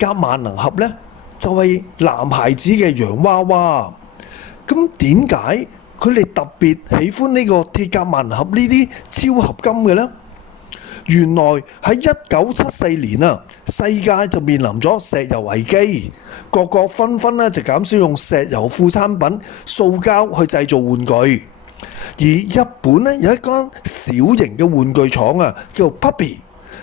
甲萬能俠呢，就係男孩子嘅洋娃娃。咁點解佢哋特別喜歡呢個鐵甲萬能俠呢啲超合金嘅呢？原來喺1974年啊，世界就面臨咗石油危機，各國紛紛咧就減少用石油副產品塑膠去製造玩具。而日本咧有一間小型嘅玩具廠啊，叫做 Puppy，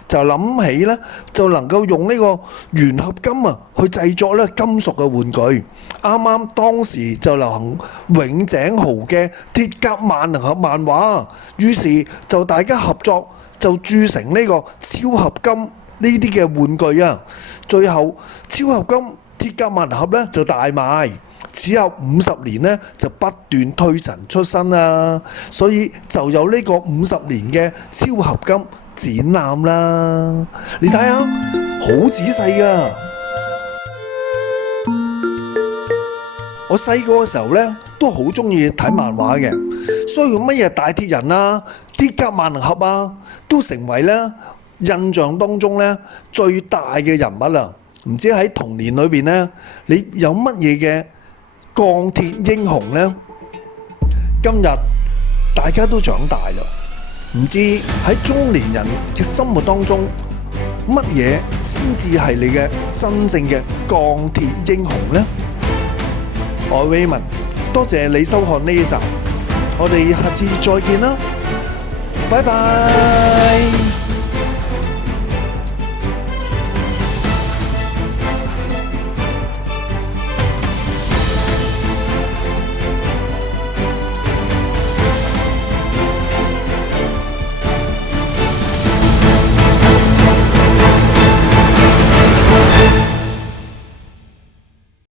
就諗起咧就能夠用呢個原合金啊去製作咧金屬嘅玩具。啱啱當時就流行永井豪嘅鐵甲萬能俠漫畫，於是就大家合作就鑄成呢個超合金呢啲嘅玩具啊。最後超合金鐵甲萬能俠咧就大賣。此後50年呢，就不斷推陳出新啦，所以就有呢個50年嘅超合金展覽啦。你睇下，好仔細噶。我細個嘅時候呢，都好中意睇漫畫嘅，所以乜嘢大鐵人啊、鐵甲萬能俠啊，都成為呢印象當中呢最大嘅人物啦。唔知喺童年裏邊呢，你有乜嘢嘅鋼鐵英雄呢？今日大家都長大啦，唔知喺中年人嘅心目當中，乜嘢先至係你嘅真正嘅鋼鐵英雄呢？我係 Raymond，多謝你收看呢一集，我哋下次再見啦，拜拜。